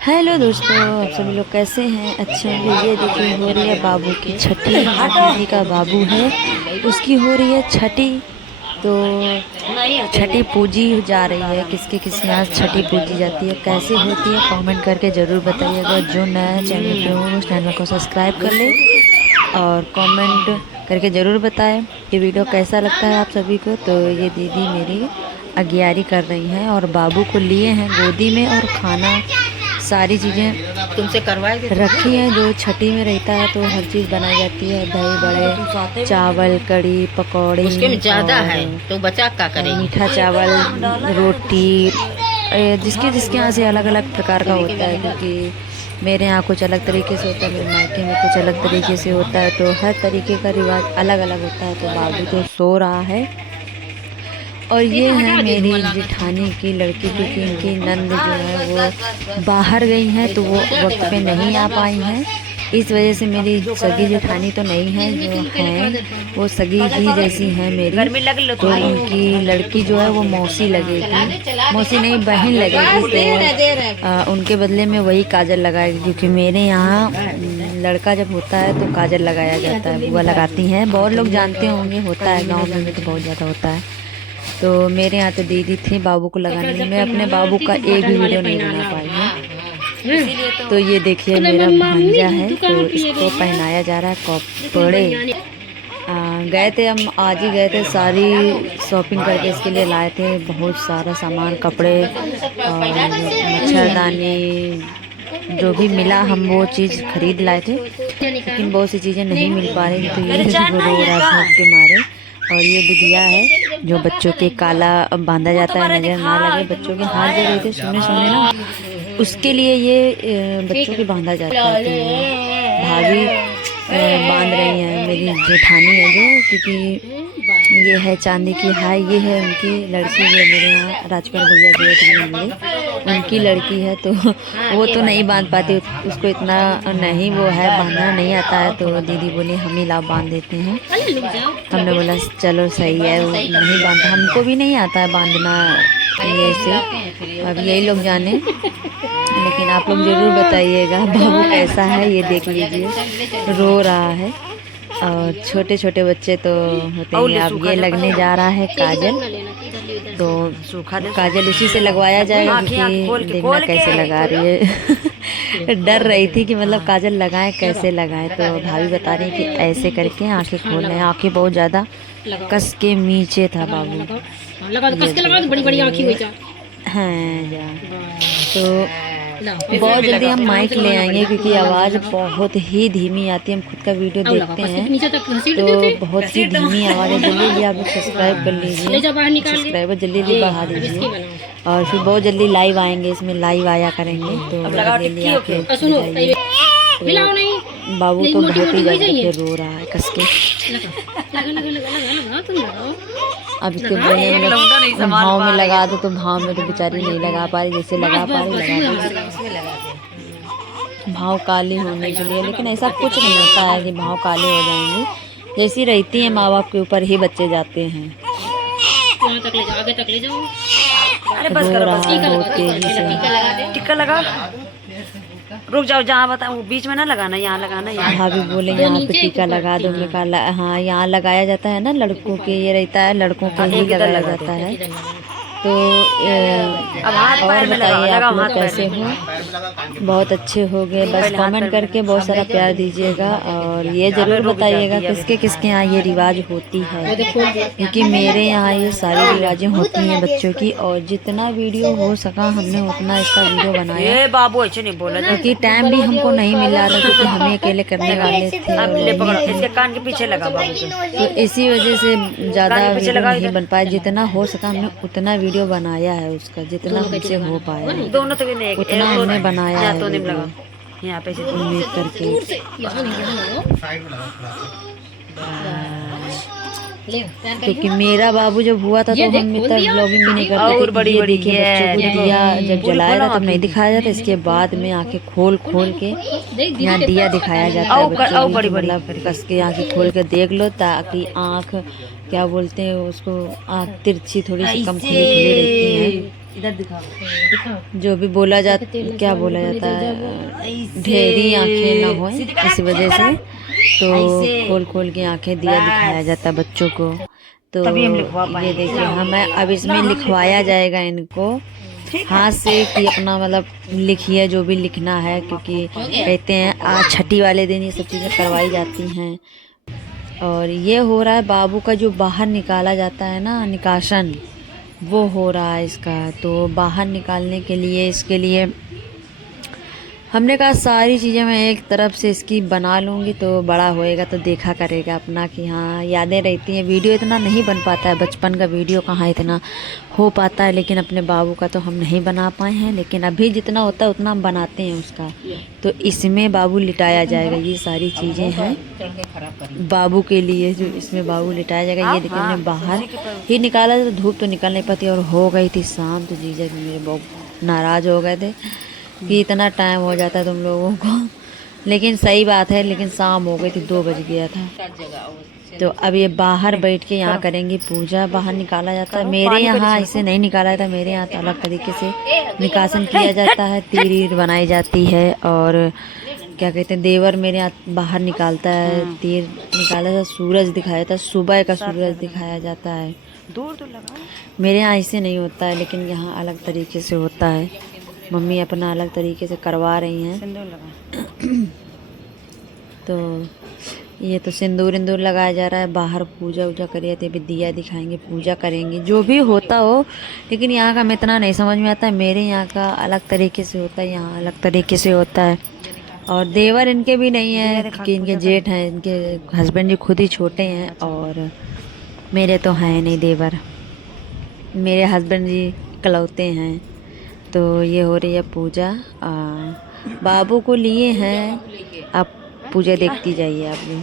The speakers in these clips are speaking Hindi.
हेलो दोस्तों, आप सभी लोग कैसे हैं? अच्छे होंगे। ये देखिए हो रही है बाबू की छठी। दीदी का बाबू है, उसकी हो रही है छठी। तो छठी पूजी जा रही है। किसके किसके यहाँ छठी पूजी जाती है, कैसे होती है, कमेंट करके ज़रूर बताइएगा। जो नया चैनल पे हो उस चैनल को सब्सक्राइब कर ले और कमेंट करके ज़रूर बताएं ये वीडियो कैसा लगता है आप सभी को। तो ये दीदी मेरी अगियारी कर रही हैं और बाबू को लिए हैं गोदी में, और खाना सारी चीज़ें तुमसे करवाए रखी हैं जो छठी में रहता है। तो हर चीज़ बनाई जाती है, दही बड़े, चावल, कड़ी, पकौड़े, उसके में ज्यादा है तो बचा क्या करें। मीठा चावल, रोटी, जिसके जिसके यहाँ से अलग अलग प्रकार का होता है। क्योंकि मेरे यहाँ कुछ अलग तरीके से होता है, मेरे मायके में कुछ अलग तरीके से होता है। तो हर तरीके का रिवाज अलग अलग होता है। तो बाबू तो सो रहा है। और ये है मेरी जेठानी की लड़की, क्योंकि इनकी नंद जो है वो बाहर गई हैं तो वो वक्त पे नहीं आ पाई हैं। इस वजह से मेरी सगी जेठानी तो नहीं है, जो हैं वो सगी ही जैसी हैं मेरी। तो उनकी लड़की जो है वो मौसी लगेगी, मौसी नहीं बहन लगेगी। तो उनके बदले में वही काजल लगाएगी। क्योंकि मेरे यहाँ लड़का जब होता है तो काजल लगाया जाता है, बुआ लगाती हैं। बहुत लोग जानते होंगे, होता है गाँव में तो बहुत ज़्यादा होता है। तो मेरे यहाँ तो दीदी थी बाबू को लगाने में। मैं अपने बाबू का एक भी वीडियो नहीं बना पाई हूँ। तो ये देखिए मेरा भांजा है, तो इसको पहनाया जा रहा है कपड़े। गए थे हम, आज ही गए थे, सारी शॉपिंग करके इसके लिए लाए थे। बहुत सारा सामान, कपड़े और मच्छरदानी, जो भी मिला हम वो चीज़ खरीद लाए थे। लेकिन बहुत सी चीज़ें नहीं मिल पा रही। तो ये रो रहा भूख के मारे। और ये दुधिया है जो बच्चों के काला बांधा जाता है, नजर ना लगे। बच्चों के हाथ जो रहते सुने सुने ना, उसके लिए ये बच्चों के बांधा जाता है। तो भाभी बांध रही हैं, मेरी जेठानी है जो, क्योंकि ये है चांदी की। हाय, ये है उनकी लड़की जो मेरे यहाँ राजपाल भैया जी उनकी लड़की है। तो वो तो नहीं बांध पाती, उसको इतना नहीं वो है, बांधना नहीं आता है। तो दीदी बोली हम ही ला बांध देते हैं। हमने बोला चलो सही है, वो नहीं बांधता, हमको भी नहीं आता है बांधना ये से। अब यही लोग जाने, लेकिन आप लोग ज़रूर बताइएगा बाबू कैसा है। ये देख लीजिए रो रहा है। और छोटे छोटे बच्चे तो होते हैं। अब ये लगने जा रहा है काजल, तो काजल इसी से लगवाया जाएगा। क्योंकि देखना कैसे लगा रही है डर रही थी कि मतलब काजल लगाएं कैसे लगाएं। तो भाभी बता रही कि ऐसे करके आंखें खोल रहे हैं। आंखें बहुत ज़्यादा कस के नीचे था बाबू, हाँ जा। तो बहुत जल्दी हम माइक ले आएंगे, क्योंकि आवाज़ बहुत ही धीमी आती है। हम खुद का वीडियो देखते हैं तो बहुत ही धीमी आवाज़ है। जल्दी जल्दी आप लोग सब्सक्राइब कर लीजिए, सब्सक्राइबर जल्दी जल्दी बढ़ा दीजिए। और फिर बहुत जल्दी लाइव आएंगे, इसमें लाइव आया करेंगे। तो जल्दी आके जाइए। तो बाबू तो बहुत ही ज़्यादा रो रहा है कस के। अब इसके बोले मतलब भाव में लगा दो, तो भाव में तो बेचारी नहीं लगा पा रही, जैसे लगा पा रही लगा दो भाव काले होने के लिए। लेकिन ऐसा कुछ नहीं होता है कि भाव काले हो जाएंगे। जैसी रहती है माँ बाप के ऊपर ही बच्चे जाते हैं। रो रहा है बहुत तेजी से। टिक्का लगा, रुक जाओ, जहाँ बताओ वो बीच में ना लगाना, यहाँ लगाना। यहाँ भाभी बोले यहाँ पे टीका लगा दो। हमने कहा हाँ, यहाँ लगाया जाता है ना, लड़कों के ये रहता है, लड़कों को ही लगाया जाता है। तो और बताइए आप लोग कैसे हो? बहुत अच्छे हो गए। बस कमेंट करके बहुत सारा प्यार दीजिएगा। और ये ज़रूर बताइएगा किसके किसके यहाँ ये रिवाज होती है, क्योंकि मेरे यहाँ ये सारी रिवाजें होती हैं बच्चों की। और जितना वीडियो हो सका हमने उतना इसका वीडियो बनाया। बाबू अच्छे नहीं बोला, क्योंकि टाइम भी हमको नहीं मिल रहा था, क्योंकि हमें अकेले करने वाले थे। इसके कान के पीछे लगा बाबू के। तो इसी वजह से ज़्यादा वीडियो नहीं बन पाया। जितना हो सका हमने उतना वीडियो बनाया है, उसका जितना हमसे हो पाया दोनों तो उतना हमने बनाया है। यहाँ पे उम्मीद करके क्योंकि मेरा बाबू जब हुआ था तो हम इतना ब्लॉगिंग भी नहीं करते थे। ये देखिए बच्चों को दिया जब जलाया था तब नहीं दिखाया जाता। इसके बाद में आंखें खोल खोल के यहाँ दिया दिखाया जाता है बच्चों को। मतलब कस के आंखें खोल के देख लो, ताकि आँख क्या बोलते हैं उसको, आँख तिरछी थोड़ी सी कम खुली खुली रहती है। इधर दिखाओ। जो भी बोला जाता, क्या बोला जाता है, ढेरी आंखें ना हो, इस वजह से तो खोल खोल के आंखें दिया दिखाया जाता है बच्चों को। तो तभी हम लिखवा ये पाएंगे। देखिए हमें अब इसमें लिखवाया जाएगा इनको हाथ से कि अपना मतलब लिखिए जो भी लिखना है, क्योंकि कहते हैं आज छठी वाले दिन ये सब चीज़ें करवाई जाती हैं। और ये हो रहा है बाबू का जो बाहर निकाला जाता है ना, निकासन, वो हो रहा है इसका। तो बाहर निकालने के लिए, इसके लिए हमने कहा सारी चीज़ें मैं एक तरफ से इसकी बना लूँगी तो बड़ा होएगा तो देखा करेगा अपना कि हाँ यादें रहती हैं। वीडियो इतना नहीं बन पाता है, बचपन का वीडियो कहाँ इतना हो पाता है, लेकिन अपने बाबू का तो हम नहीं बना पाए हैं, लेकिन अभी जितना होता है उतना हम बनाते हैं उसका। तो इसमें बाबू लिटाया जाएगा, ये सारी चीज़ें हैं बाबू के लिए जो इसमें बाबू लिटाया जाएगा। ये देखिए हमने बाहर ही निकाला तो धूप तो निकल नहीं पाती और हो गई थी शाम, तो जीजा भी मेरे बहुत नाराज़ हो गए थे कि इतना टाइम हो जाता है तुम लोगों को, लेकिन सही बात है, लेकिन शाम हो गई थी, 2 बज गया था। तो अब ये बाहर बैठ के यहाँ करेंगे पूजा। बाहर निकाला जाता है, मेरे यहाँ इसे नहीं निकाला जाता, मेरे यहाँ तो अलग तरीके से निकासन किया जाता है, तीर बनाई जाती है। और क्या कहते हैं, देवर मेरे यहाँ बाहर निकालता है, तीर निकाला था, सूरज दिखाया था, सुबह का सूरज दिखाया जाता है। दूर तो लगा। मेरे यहाँ ऐसे नहीं होता है, लेकिन यहाँ अलग तरीके से होता है। मम्मी अपना अलग तरीके से करवा रही हैं। सिंदूर लगा। तो ये तो सिंदूर इंदूर लगाया जा रहा है, बाहर पूजा वूजा करिए तो अभी दिया दिखाएंगे, पूजा करेंगे, जो भी होता हो। लेकिन यहाँ का हमें इतना नहीं समझ में आता है, मेरे यहाँ का अलग तरीके से होता है, यहाँ अलग तरीके से होता है। और देवर इनके भी नहीं है क्योंकि इनके जेठ हैं, इनके हस्बैंड जी खुद ही छोटे हैं, और मेरे तो हैं नहीं देवर, मेरे हस्बैंड जी इकलौते हैं। तो ये हो रही है पूजा, बाबू को लिए हैं। आप पूजा देखती जाइए, आप भी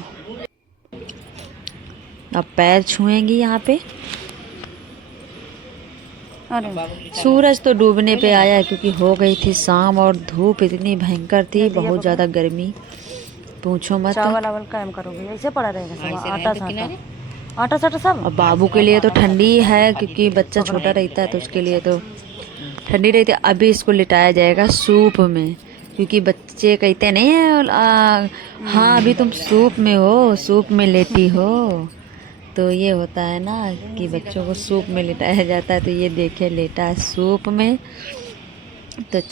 आप पैर छुएंगी यहाँ पे। सूरज तो डूबने पे आया है क्योंकि हो गई थी शाम और धूप इतनी भयंकर थी, बहुत ज़्यादा गर्मी, पूछो मत। चावल वावल कायम करोगे, ऐसे पड़ा रहेगा सब, आटा साटा, आटा साटा सब। और बाबू के लिए तो ठंडी है क्योंकि बच्चा छोटा रहता है, तो उसके लिए तो ठंडी रहती है। अभी इसको लिटाया जाएगा सूप में, क्योंकि बच्चे कहते नहीं है हाँ अभी तुम सूप में हो, सूप में लेटी हो। तो ये होता है ना कि बच्चों को सूप में लिटाया जाता है। तो ये देखिए लेटा है सूप में। तो चल